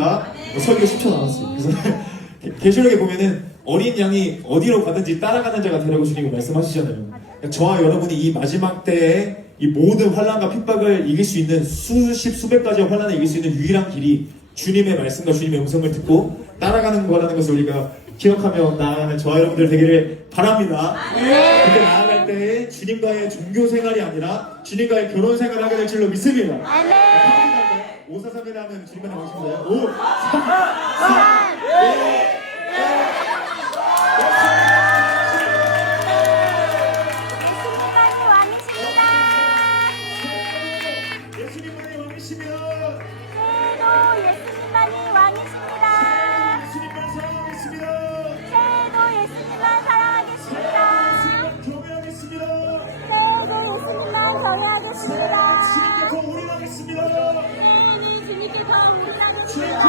뭐 설교 10초 남았어요. 그래서 계시록에 보면은 어린 양이 어디로 가든지 따라가는 자가 되라고 주님이 말씀하시잖아요. 그러니까 저와 여러분이 이 마지막 때에 이 모든 환란과 핍박을 이길 수 있는 수십 수백 가지의 환란을 이길 수 있는 유일한 길이 주님의 말씀과 주님의 음성을 듣고 따라가는 거라는 것을 우리가 기억하며 나아가는 저와 여러분들 되기를 바랍니다. 그때 나아갈 때에 주님과의 종교 생활이 아니라 주님과의 결혼 생활을 하게 될 줄로 믿습니다. 아멘. 543에 하면 줄임말 해보시면 돼요. 5, 3, 4, 1. 예수님 많이 왕이시며 Ông đang.